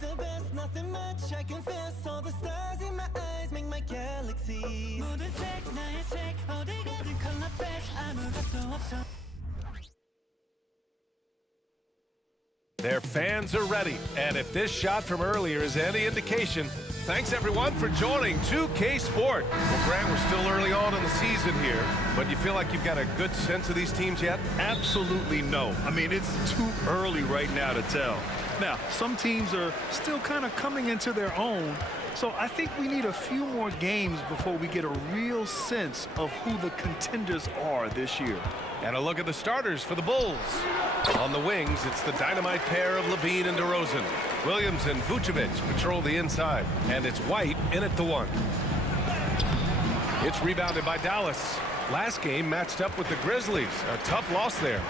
The best, nothing much, I confess. All the stars in my eyes make my galaxy. 모든 색, 나의 색, 어디 가든 color fresh, 아무것도 없어. Their fans are ready, and if this shot from earlier is any indication, thanks everyone for joining 2K Sport. Well, Grant, we're still early on in the season here, but you feel like you've got a good sense of these teams yet? Absolutely no. I mean, it's too early right now to tell. Now, some teams are still kind of coming into their own, so I think we need a few more games before we get a real sense of who the contenders are this year. And a look at the starters for the Bulls. On the wings, it's the dynamite pair of Levine and DeRozan. Williams and Vucevic patrol the inside, and it's White in at the one. It's rebounded by Dallas. Last game matched up with the Grizzlies. A tough loss there.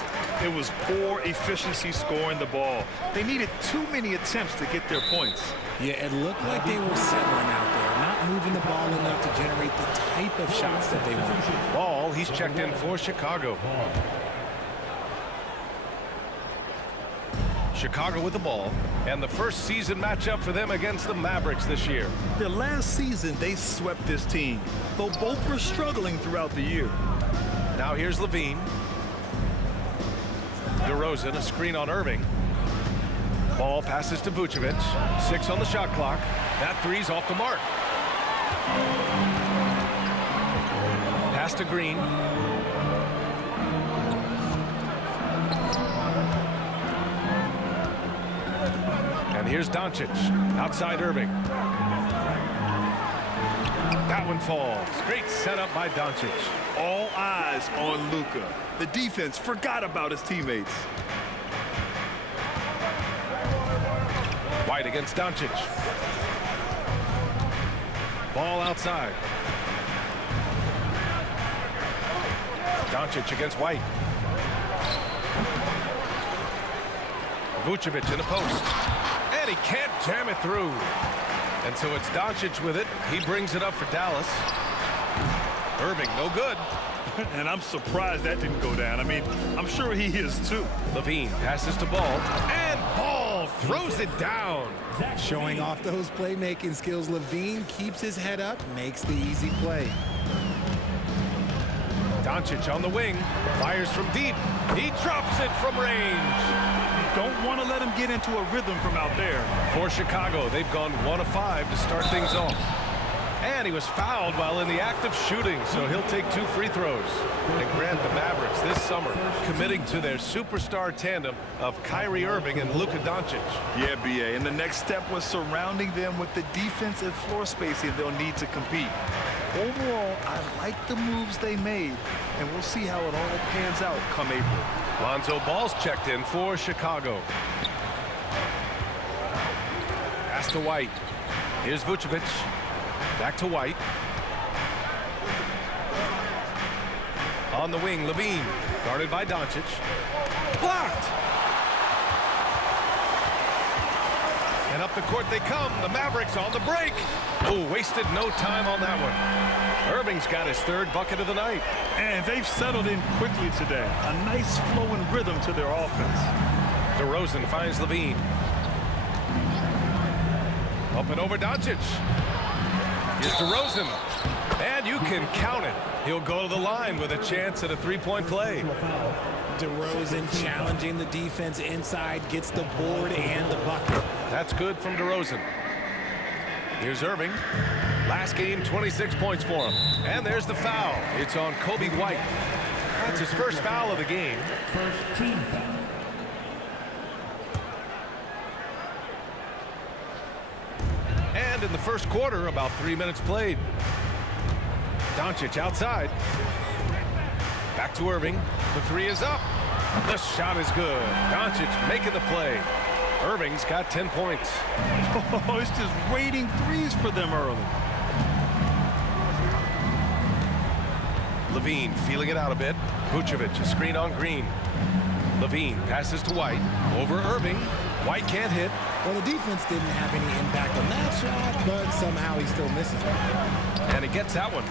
It was poor efficiency scoring the ball. They needed too many attempts to get their points. Yeah, it looked like they were settling out there, not moving the ball enough to generate the type of shots that they want. Ball, he's checked in for Chicago. Chicago with the ball, and the first season matchup for them against the Mavericks this year. The last season, they swept this team, though both were struggling throughout the year. Now here's Levine. DeRozan, a screen on Irving. Ball passes to Vucevic. 6 on the shot clock. That three's off the mark. Pass to Green. And here's Doncic. Outside Irving. That one falls. Great setup by Doncic. All eyes on Luka. The defense forgot about his teammates. White against Doncic. Ball outside. Doncic against White. Vucevic in the post. And he can't jam it through. And so it's Doncic with it. He brings it up for Dallas. Irving, no good. And I'm surprised that didn't go down. I mean, I'm sure he is too. Levine passes to Ball. And Ball throws it down. Showing off those playmaking skills, Levine keeps his head up, makes the easy play. Doncic on the wing. Fires from deep. He drops it from range. Don't want to let him get into a rhythm from out there. For Chicago, they've gone 1 of 5 to start things off. And he was fouled while in the act of shooting, so he'll take 2 free throws. And Grant, the Mavericks this summer committing to their superstar tandem of Kyrie Irving and Luka Doncic. Yeah, B.A., and the next step was surrounding them with the defensive floor spacing they'll need to compete. Overall, I like the moves they made, and we'll see how it all pans out come April. Lonzo Ball's checked in for Chicago. Pass to White. Here's Vucevic. Back to White. On the wing, Levine. Guarded by Doncic. Blocked! And up the court they come. The Mavericks on the break. Oh, wasted no time on that one. Irving's got his 3rd bucket of the night. And they've settled in quickly today. A nice flowing rhythm to their offense. DeRozan finds Levine. Up and over Doncic. Here's DeRozan. And you can count it. He'll go to the line with a chance at a 3-point play. DeRozan challenging the defense inside, gets the board and the bucket. That's good from DeRozan. Here's Irving. Last game, 26 points for him. And there's the foul. It's on Kobe White. That's his first foul of the game. First team foul. And in the first quarter, about 3 minutes played. Doncic outside. Back to Irving. The 3 is up. The shot is good. Doncic making the play. Irving's got 10 points. Oh, it's just raining threes for them early. Levine feeling it out a bit. Vucevic, a screen on Green. Levine passes to White. Over Irving. White can't hit. Well, the defense didn't have any impact on that shot, but somehow he still misses it. And he gets that one.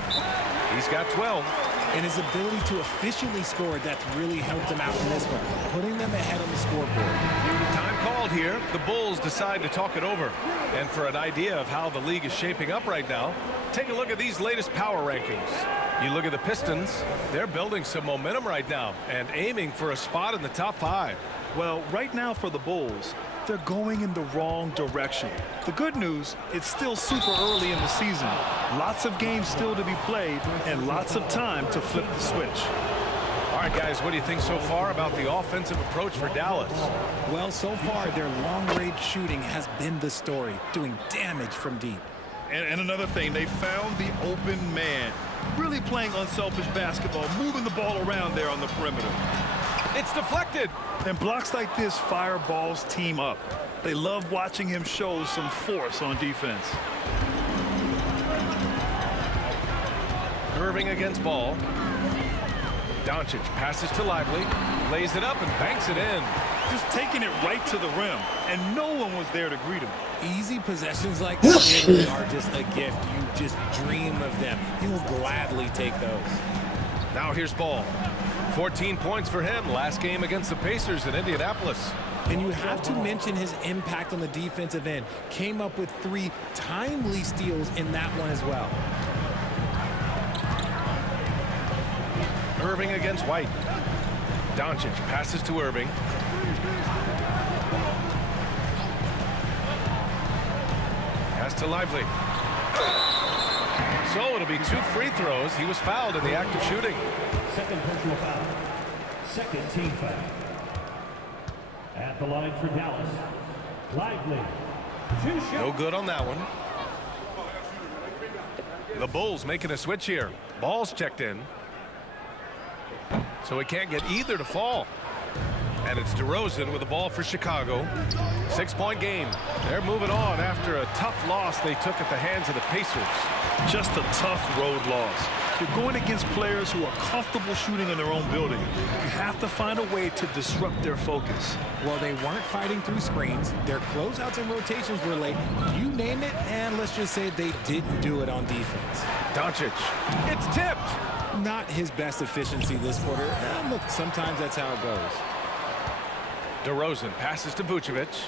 He's got 12. And his ability to efficiently score, that's really helped him out in this one, putting them ahead on the scoreboard. Time called here. The Bulls decide to talk it over. And for an idea of how the league is shaping up right now, take a look at these latest power rankings. You look at the Pistons, they're building some momentum right now and aiming for a spot in the top 5. Well, right now for the Bulls, they're going in the wrong direction. The good news, it's still super early in the season. Lots of games still to be played and lots of time to flip the switch. All right, guys, what do you think so far about the offensive approach for Dallas? Well, so far, their long-range shooting has been the story, doing damage from deep. And another thing, they found the open man. Really playing unselfish basketball, moving the ball around there on the perimeter. It's deflected. And blocks like this fire Ball's team up. They love watching him show some force on defense. Irving against Ball. Doncic passes to Lively, lays it up and banks it in. Just taking it right to the rim, and no one was there to greet him. Easy possessions like that really are just a gift. You just dream of them. He'll gladly take those. Now here's Ball. 14 points for him last game against the Pacers in Indianapolis. And you have to mention his impact on the defensive end. Came up with 3 timely steals in that one as well. Irving against White. Doncic passes to Irving. Pass to Lively. So it'll be 2 free throws. He was fouled in the act of shooting. Second personal foul. Second team foul. At the line for Dallas. Lively. 2 shots. No good on that one. The Bulls making a switch here. Ball's checked in. So he can't get either to fall. And it's DeRozan with the ball for Chicago. 6-point game. They're moving on after a tough loss they took at the hands of the Pacers. Just a tough road loss. You're going against players who are comfortable shooting in their own building. You have to find a way to disrupt their focus. Well, they weren't fighting through screens. Their closeouts and rotations were late. You name it, and let's just say they didn't do it on defense. Doncic. It's tipped. Not his best efficiency this quarter. Look, sometimes that's how it goes. DeRozan passes to Vucevic.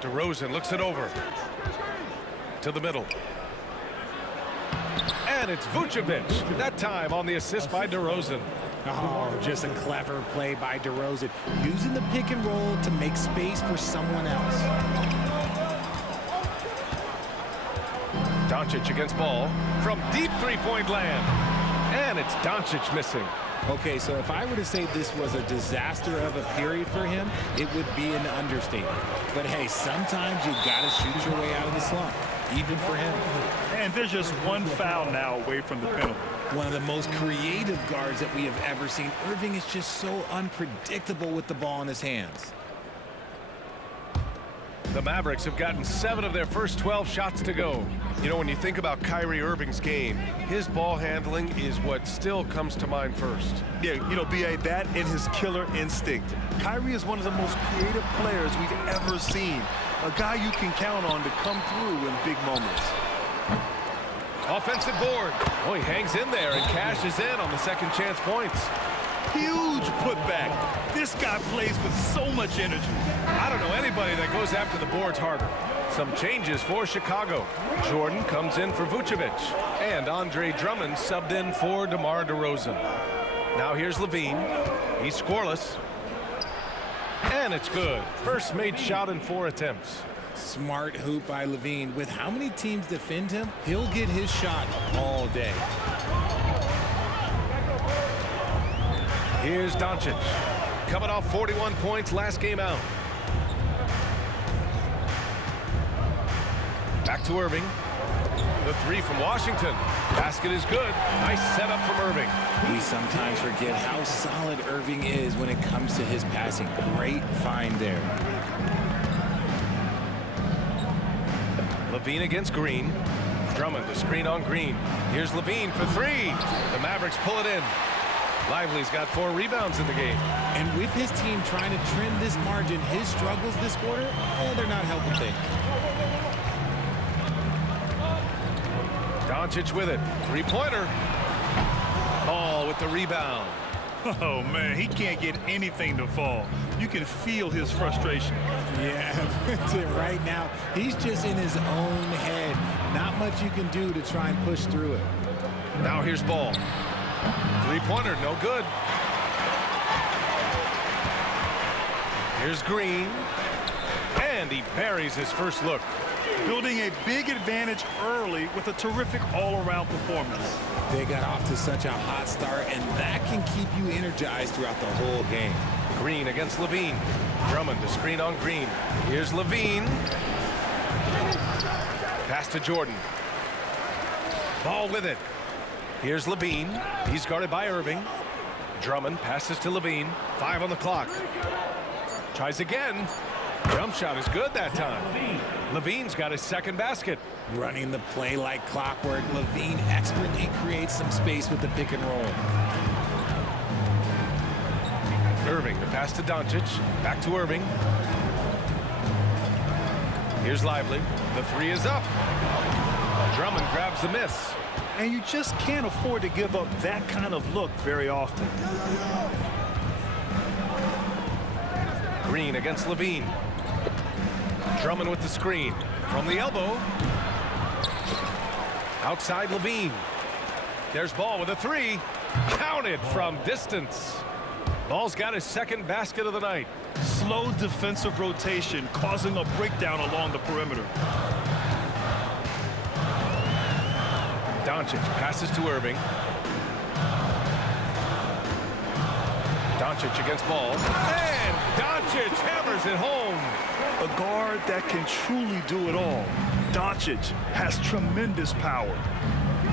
DeRozan looks it over. To the middle. And it's Vucevic. That time on the assist by DeRozan. Oh, just a clever play by DeRozan. Using the pick and roll to make space for someone else. Doncic against Ball from deep three-point land. And it's Doncic missing. Okay, so if I were to say this was a disaster of a period for him, it would be an understatement. But hey, sometimes you gotta shoot your way out of the slump, even for him. And there's just one foul now away from the penalty. One of the most creative guards that we have ever seen. Irving is just so unpredictable with the ball in his hands. The Mavericks have gotten 7 of their first 12 shots to go. You know, when you think about Kyrie Irving's game, his ball handling is what still comes to mind first. Yeah, you know, B.A., that and his killer instinct. Kyrie is one of the most creative players we've ever seen. A guy you can count on to come through in big moments. Offensive board. Oh, he hangs in there and cashes in on the second chance points. Huge putback. This guy plays with so much energy. I don't know anybody that goes after the boards harder. Some changes for Chicago. Jordan comes in for Vucevic. And Andre Drummond subbed in for DeMar DeRozan. Now here's Levine. He's scoreless. And it's good. First made shot in 4 attempts. Smart hoop by Levine. With how many teams defend him, he'll get his shot all day. Here's Doncic. Coming off 41 points last game out. Back to Irving. The 3 from Washington. Basket is good. Nice setup from Irving. We sometimes forget how solid Irving is when it comes to his passing. Great find there. Levine against Green. Drummond, the screen on Green. Here's Levine for 3. The Mavericks pull it in. Lively's got 4 rebounds in the game. And with his team trying to trim this margin, his struggles this quarter, they're not helping things. Doncic with it. Three-pointer. Ball with the rebound. Oh, man, he can't get anything to fall. You can feel his frustration. Yeah, right now, he's just in his own head. Not much you can do to try and push through it. Now here's Ball. Three-pointer, no good. Here's Green. And he buries his first look. Building a big advantage early with a terrific all-around performance. They got off to such a hot start, and that can keep you energized throughout the whole game. Green against Levine. Drummond to screen on Green. Here's Levine. Pass to Jordan. Ball with it. Here's Levine. He's guarded by Irving. Drummond passes to Levine. 5 on the clock. Tries again. Jump shot is good that time. Levine's got his second basket. Running the play like clockwork, Levine expertly creates some space with the pick and roll. Irving, the pass to Doncic. Back to Irving. Here's Lively. The three is up. Drummond grabs the miss. And you just can't afford to give up that kind of look very often. Green against Levine. Drummond with the screen. From the elbow. Outside Levine. There's Ball with a three. Counted from distance. Ball's got his second basket of the night. Slow defensive rotation causing a breakdown along the perimeter. Doncic passes to Irving. Doncic against Ball. And Doncic hammers it home. A guard that can truly do it all. Doncic has tremendous power.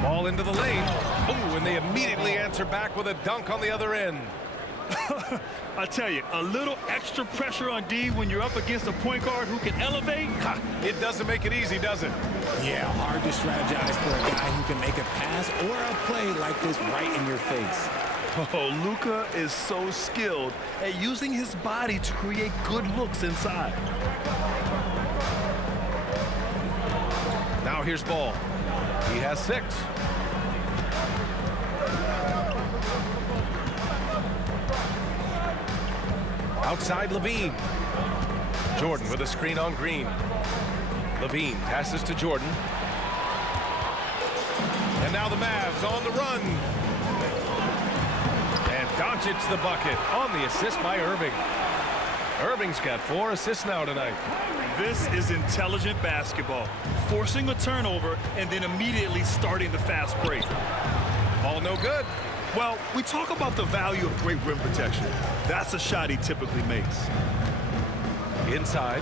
Ball into the lane. Ooh, and they immediately answer back with a dunk on the other end. I tell you, a little extra pressure on D when you're up against a point guard who can elevate. It doesn't make it easy, does it? Yeah, hard to strategize for a guy who can make a pass or a play like this right in your face. Oh, Luka is so skilled at using his body to create good looks inside. Now here's Ball. He has 6. Outside Levine. Jordan with a screen on Green. Levine passes to Jordan. And now the Mavs on the run. And Doncic the bucket on the assist by Irving. Irving's got 4 assists now tonight. This is intelligent basketball. Forcing a turnover and then immediately starting the fast break. Ball no good. Well, we talk about the value of great rim protection. That's a shot he typically makes. Inside.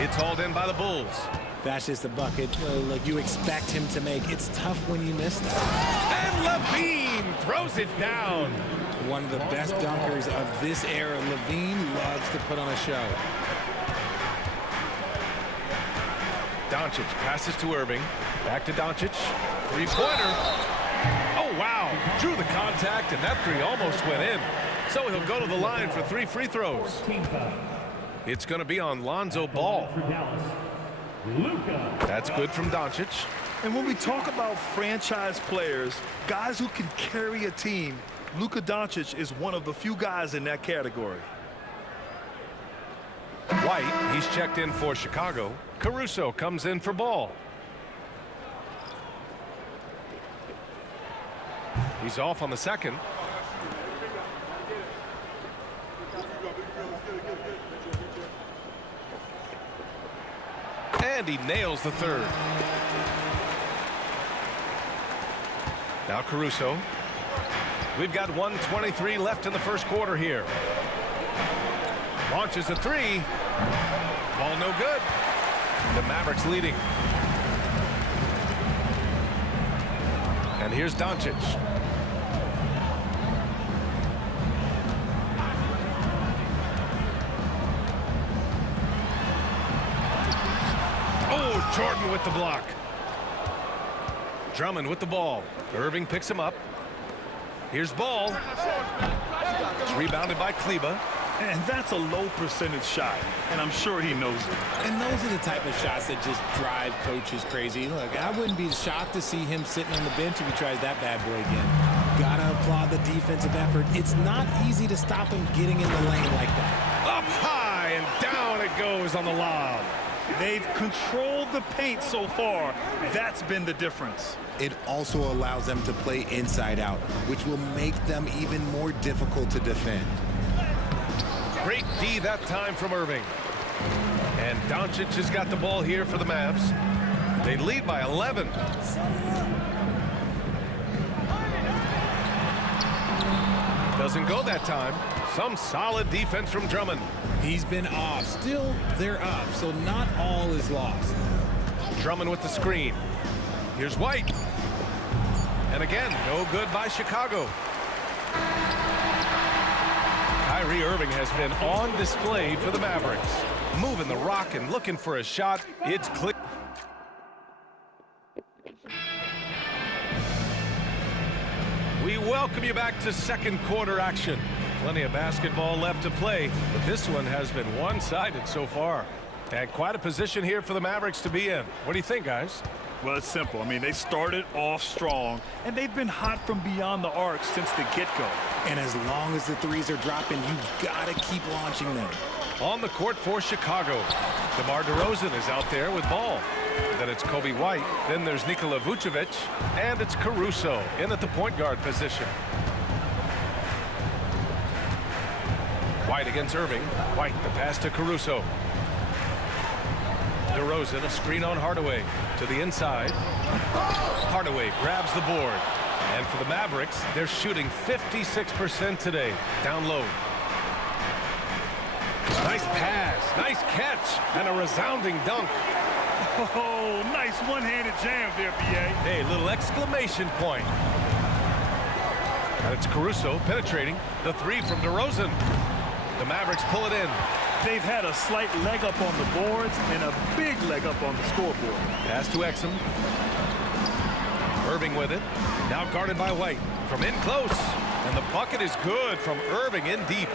It's hauled in by the Bulls. That's just a bucket like you expect him to make. It's tough when you miss that. And Levine throws it down. One of the best dunkers of this era. Levine loves to put on a show. Doncic passes to Irving. Back to Doncic. Three-pointer. Oh, wow. Drew the contact, and that three almost went in. So he'll go to the line for 3 free throws. It's going to be on Lonzo Ball. That's good from Doncic. And when we talk about franchise players, guys who can carry a team, Luka Doncic is one of the few guys in that category. White, he's checked in for Chicago. Caruso comes in for Ball. He's off on the second. And he nails the third. Now Caruso. We've got 1:23 left in the first quarter here. Launches a three. Ball no good. The Mavericks leading. And here's Doncic. Oh, Jordan with the block. Drummond with the ball. Irving picks him up. Here's Ball. It's rebounded by Kleba. And that's a low percentage shot, and I'm sure he knows it. And those are the type of shots that just drive coaches crazy. Look, I wouldn't be shocked to see him sitting on the bench if he tries that bad boy again. Gotta applaud the defensive effort. It's not easy to stop him getting in the lane like that. Up high and down it goes on the lob. They've controlled the paint so far. That's been the difference. It also allows them to play inside out, which will make them even more difficult to defend. Great D that time from Irving. And Doncic has got the ball here for the Mavs. They lead by 11. Doesn't go that time. Some solid defense from Drummond. He's been off. Still, they're up, so not all is lost. Drummond with the screen. Here's White. And again, no good by Chicago. Kyrie Irving has been on display for the Mavericks. Moving the rock and looking for a shot. It's clear. We welcome you back to second quarter action. Plenty of basketball left to play, but this one has been one-sided so far. And quite a position here for the Mavericks to be in. What do you think, guys? Well, it's simple. I mean, they started off strong, and they've been hot from beyond the arc since the get-go. And as long as the threes are dropping, you've got to keep launching them. On the court for Chicago, DeMar DeRozan is out there with ball. Then it's Kobe White. Then there's Nikola Vucevic. And it's Caruso in at the point guard position. White against Irving. White, the pass to Caruso. DeRozan, a screen on Hardaway. To the inside. Hardaway grabs the board. And for the Mavericks, they're shooting 56% today. Down low. Nice pass, nice catch, and a resounding dunk. Oh, nice one-handed jam there, B.A. Hey, little exclamation point. And it's Caruso penetrating the three from DeRozan. The Mavericks pull it in. They've had a slight leg up on the boards and a big leg up on the scoreboard. Pass to Exum. Irving with it. Now guarded by White. From in close. And the bucket is good from Irving in deep.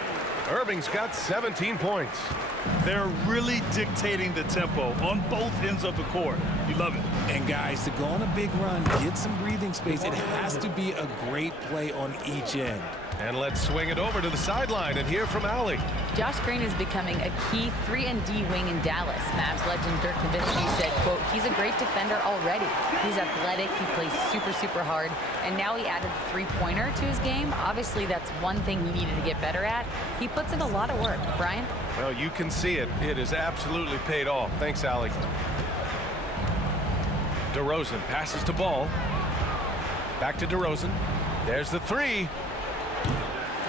Irving's got 17 points. They're really dictating the tempo on both ends of the court. You love it. And guys, to go on a big run, get some breathing space, it has to be a great play on each end. And let's swing it over to the sideline and hear from Allie. Josh Green is becoming a key 3-and-D wing in Dallas. Mavs legend Dirk Nowitzki said, quote, he's a great defender already. He's athletic, he plays super hard, and now he added the three-pointer to his game. Obviously, that's one thing he needed to get better at. He puts in a lot of work. Brian? Well, you can see it. It is absolutely paid off. Thanks, Allie. DeRozan passes to Ball. Back to DeRozan. There's the three.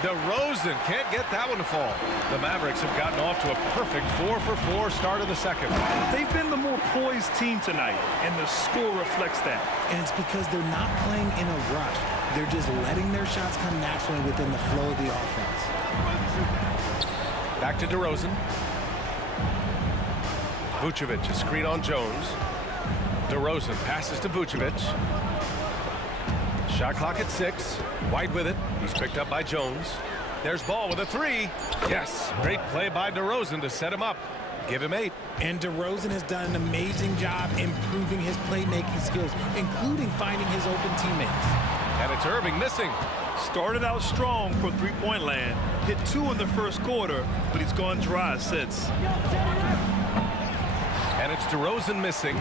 DeRozan can't get that one to fall. The Mavericks have gotten off to a perfect 4-for-4 start of the second. They've been the more poised team tonight, and the score reflects that. And it's because they're not playing in a rush. They're just letting their shots come naturally within the flow of the offense. Back to DeRozan. Vucevic, a screen on Jones. DeRozan passes to Vucevic. Shot clock at 6. White with it. He's picked up by Jones. There's Ball with a three. Yes, great play by DeRozan to set him up. Give him 8. And DeRozan has done an amazing job improving his playmaking skills, including finding his open teammates. And it's Irving missing. Started out strong for three-point land. Hit 2 in the first quarter, but he's gone dry since. And it's DeRozan missing.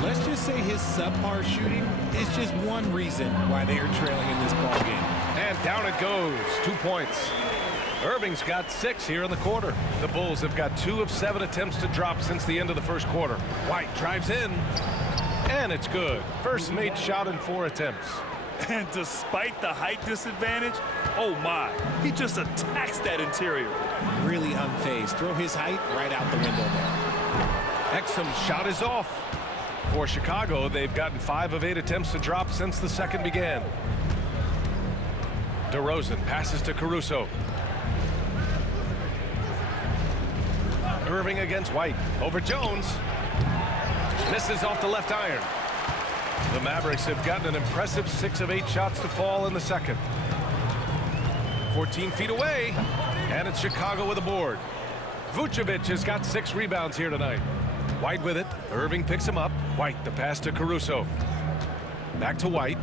Let's just say his subpar shooting is just one reason why they are trailing in this ball game. And down it goes. 2 points. Irving's got 6 here in the quarter. The Bulls have got 2 of 7 attempts to drop since the end of the first quarter. White drives in. And it's good. First made shot in 4 attempts. And despite the height disadvantage, oh my, he just attacks that interior. Really unfazed. Throw his height right out the window there. Exum's shot is off. For Chicago, they've gotten 5 of 8 attempts to drop since the second began. DeRozan passes to Caruso. Irving against White. Over Jones. Misses off the left iron. The Mavericks have gotten an impressive 6 of 8 shots to fall in the second. 14 feet away. And it's Chicago with a board. Vucevic has got 6 rebounds here tonight. White with it. Irving picks him up. White, the pass to Caruso. Back to White.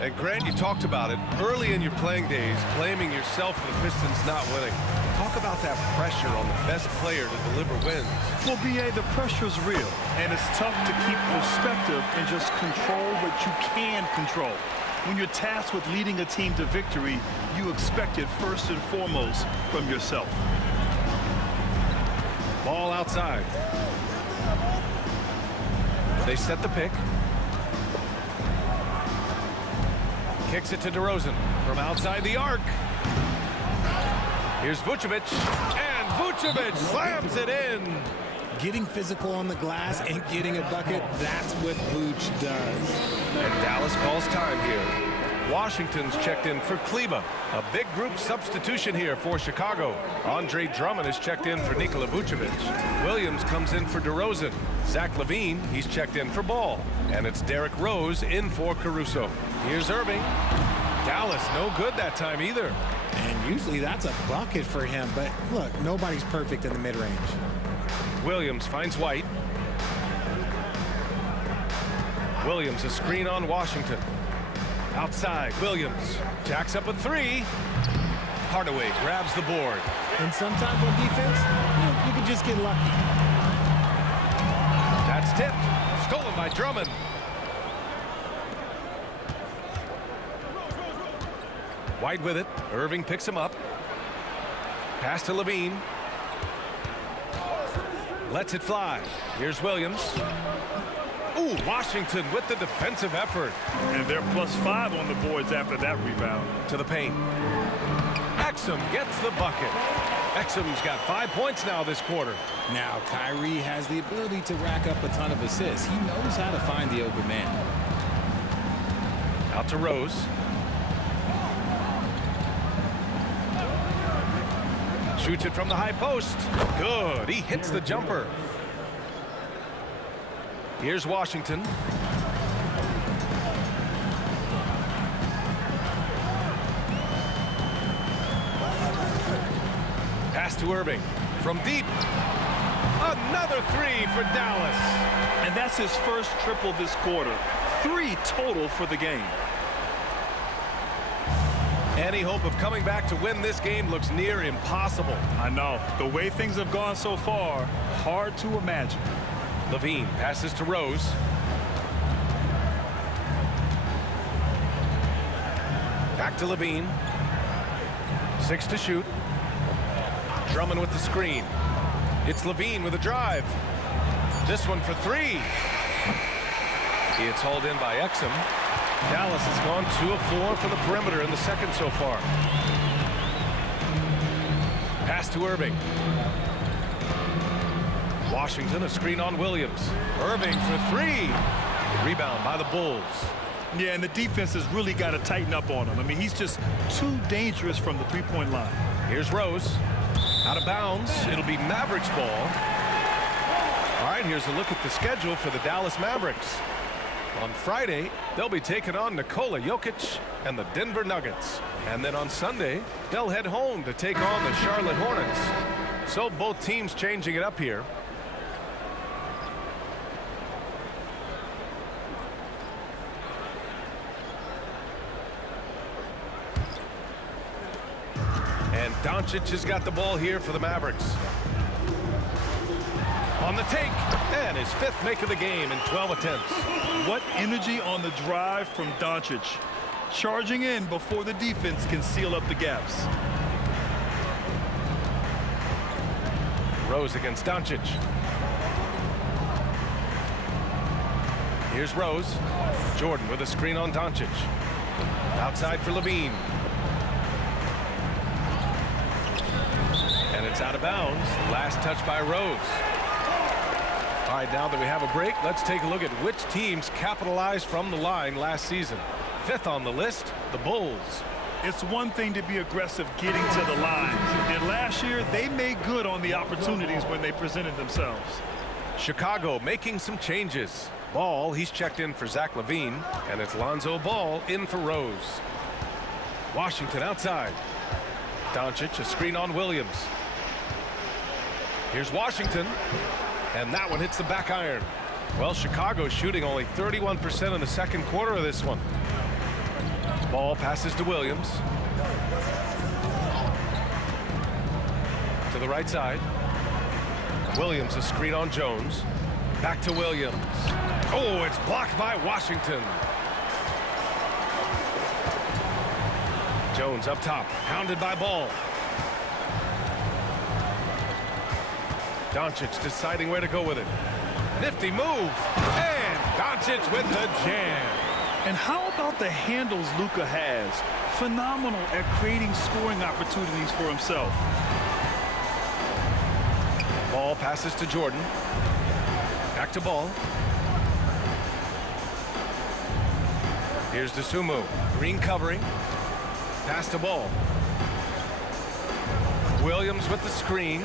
And Grant, you talked about it early in your playing days, blaming yourself for the Pistons not winning. Talk about that pressure on the best player to deliver wins. Well, B.A., the pressure's real, and it's tough to keep perspective and just control what you can control. When you're tasked with leading a team to victory, you expect it first and foremost from yourself. Ball outside. They set the pick. Kicks it to DeRozan from outside the arc. Here's Vucevic, and Vucevic slams it in. Getting physical on the glass and getting a bucket, that's what Vooch does. And Dallas calls time here. Washington's checked in for Kleba. A big group substitution here for Chicago. Andre Drummond is checked in for Nikola Vucevic. Williams comes in for DeRozan. Zach LaVine, he's checked in for Ball. And it's Derrick Rose in for Caruso. Here's Irving. Dallas no good that time either. And usually that's a bucket for him, but look, nobody's perfect in the mid-range. Williams finds White. Williams a screen on Washington. Outside, Williams jacks up a 3. Hardaway grabs the board. And sometimes on defense, you can just get lucky. That's tipped. Stolen by Drummond. White with it. Irving picks him up. Pass to LaVine. Lets it fly. Here's Williams. Ooh, Washington with the defensive effort. And they're +5 on the boards after that rebound. To the paint. Exum gets the bucket. Exum's got 5 points now this quarter. Now, Kyrie has the ability to rack up a ton of assists. He knows how to find the open man. Out to Rose. Shoots it from the high post. Good. He hits the jumper. Here's Washington. Pass to Irving. From deep. Another 3 for Dallas. And that's his first triple this quarter. 3 total for the game. Any hope of coming back to win this game looks near impossible. I know. The way things have gone so far, hard to imagine. LaVine passes to Rose. Back to LaVine. 6 to shoot. Drummond with the screen. It's LaVine with a drive. This one for 3. It's hauled in by Exum. Dallas has gone 2 of 4 from the perimeter in the second so far. Pass to Irving. Washington a screen on Williams. Irving for 3. Rebound by the Bulls. Yeah, and the defense has really got to tighten up on him. I mean, he's just too dangerous from the three-point line. Here's Rose. Out of bounds. It'll be Mavericks ball. All right, here's a look at the schedule for the Dallas Mavericks. On Friday, they'll be taking on Nikola Jokic and the Denver Nuggets. And then on Sunday, they'll head home to take on the Charlotte Hornets. So both teams changing it up here. And Doncic has got the ball here for the Mavericks. On the take, and his 5th make of the game in 12 attempts. What energy on the drive from Doncic. Charging in before the defense can seal up the gaps. Rose against Doncic. Here's Rose. Jordan with a screen on Doncic. Outside for LaVine. And it's out of bounds. Last touch by Rose. All right, now that we have a break, let's take a look at which teams capitalized from the line last season. 5th on the list, the Bulls. It's one thing to be aggressive getting to the line. And last year, they made good on the opportunities when they presented themselves. Chicago making some changes. Ball, he's checked in for Zach LaVine, and it's Lonzo Ball in for Rose. Washington outside. Doncic, a screen on Williams. Here's Washington, and that one hits the back iron. Well, Chicago's shooting only 31% in the second quarter of this one. Ball passes to Williams. To the right side. Williams, a screen on Jones. Back to Williams. Oh, it's blocked by Washington. Jones up top, hounded by Ball. Doncic deciding where to go with it. Nifty move, and Doncic with the jam. And how about the handles Luka has? Phenomenal at creating scoring opportunities for himself. Ball passes to Jordan. Back to Ball. Here's Dosunmu. Green covering. Pass to Ball. Williams with the screen.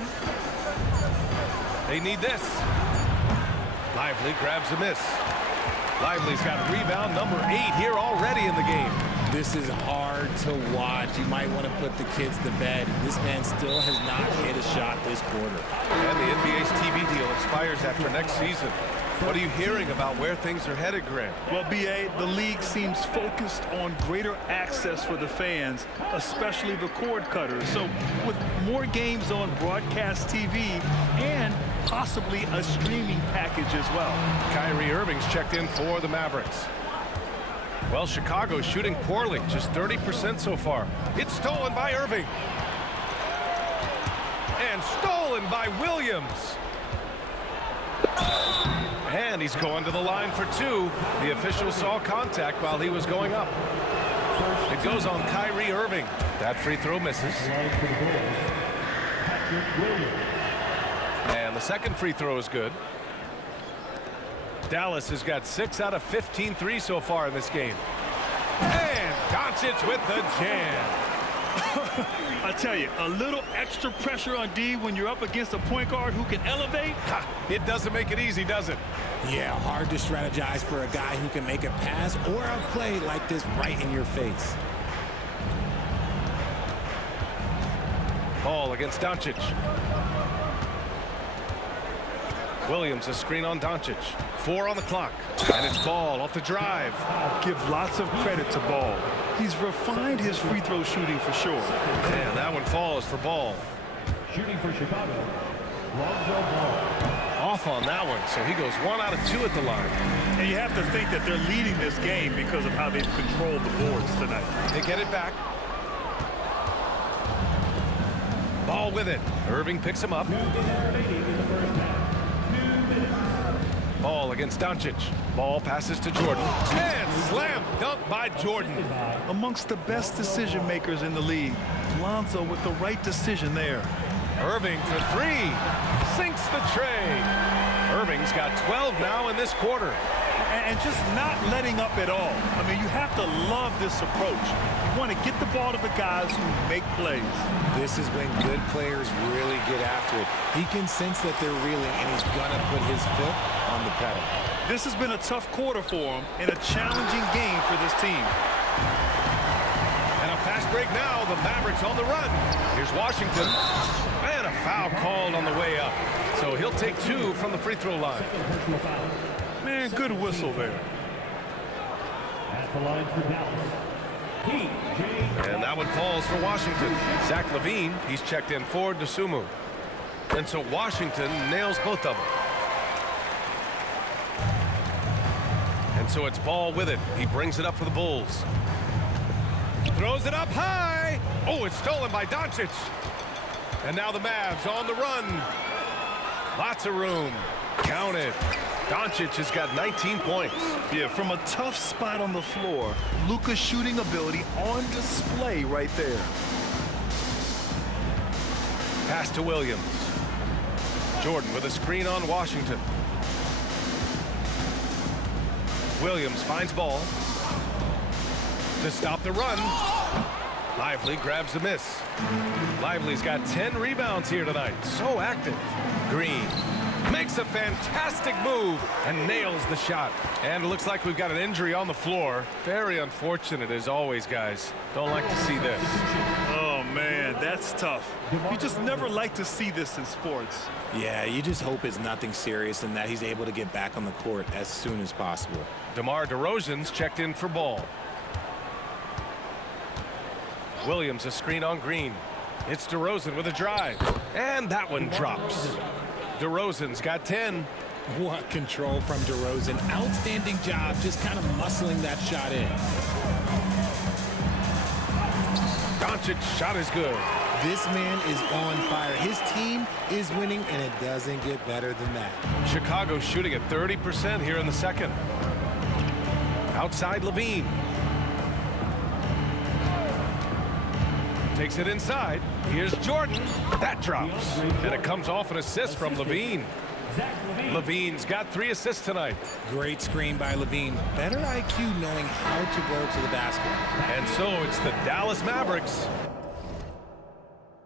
They need this. Lively grabs a miss. Lively's got rebound number 8 here already in the game. This is hard to watch. You might want to put the kids to bed. This man still has not hit a shot this quarter. And the NBA's TV deal expires after next season. What are you hearing about where things are headed, Grant? Well, B.A., the league seems focused on greater access for the fans, especially the cord cutters. So with more games on broadcast TV and possibly a streaming package as well. Kyrie Irving's checked in for the Mavericks. Well, Chicago's shooting poorly, just 30% so far. It's stolen by Irving. And stolen by Williams. And he's going to the line for 2. The official saw contact while he was going up. It goes on Kyrie Irving. That free throw misses. And the second free throw is good. Dallas has got 6 out of 15 threes so far in this game. And Doncic with the jam. I tell you, a little extra pressure on D when you're up against a point guard who can elevate. It doesn't make it easy, does it? Yeah, hard to strategize for a guy who can make a pass or a play like this right in your face. Ball against Doncic. Williams, a screen on Doncic. 4 on the clock. And it's Ball off the drive. Give lots of credit to Ball. He's refined his free throw shooting for sure. And that one falls for Ball. Shooting for Chicago, Lonzo Ball. Off on that one, so he goes 1 out of 2 at the line. And you have to think that they're leading this game because of how they've controlled the boards tonight. They get it back. Ball with it. Irving picks him up. 2 minutes remaining in the first half. 2 minutes. Ball against Doncic. Ball passes to Jordan. And slam dunk by Jordan. Amongst the best decision makers in the league. Lonzo with the right decision there. Irving for 3. Sinks the tray. Irving's got 12 now in this quarter. And just not letting up at all. I mean, you have to love this approach. You want to get the ball to the guys who make plays. This is when good players really get after it. He can sense that they're reeling, and he's going to put his foot on the pedal. This has been a tough quarter for him and a challenging game for this team. And a fast break now. The Mavericks on the run. Here's Washington. And a foul called on the way up. So he'll take 2 from the free throw line. Man, good whistle there. At the line for Dallas, And that one falls for Washington. Zach LaVine, he's checked in for Dosunmu. And so Washington nails both of them. And so it's Ball with it. He brings it up for the Bulls. Throws it up high. Oh, it's stolen by Doncic. And now the Mavs on the run. Lots of room. Count it. Doncic has got 19 points. Yeah, from a tough spot on the floor, Luka's shooting ability on display right there. Pass to Williams. Jordan with a screen on Washington. Williams finds Ball to stop the run. Lively grabs the miss. Lively's got 10 rebounds here tonight. So active. Green Makes a fantastic move and nails the shot. And it looks like we've got an injury on the floor. Very unfortunate as always, guys. Don't like to see this. Oh, man, that's tough. You just never like to see this in sports. Yeah, you just hope it's nothing serious and that he's able to get back on the court as soon as possible. DeMar DeRozan's checked in for ball. Williams a screen on Green. It's DeRozan with a drive. And that one drops. DeRozan's got 10. What control from DeRozan. Outstanding job just kind of muscling that shot in. Doncic's shot is good. This man is on fire. His team is winning, and it doesn't get better than that. Chicago shooting at 30% here in the second. Outside Levine. Takes it inside. Here's Jordan. That drops. And it comes off an assist from Levine. Levine's got 3 assists tonight. Great screen by Levine. Better IQ knowing how to go to the basket. And so it's the Dallas Mavericks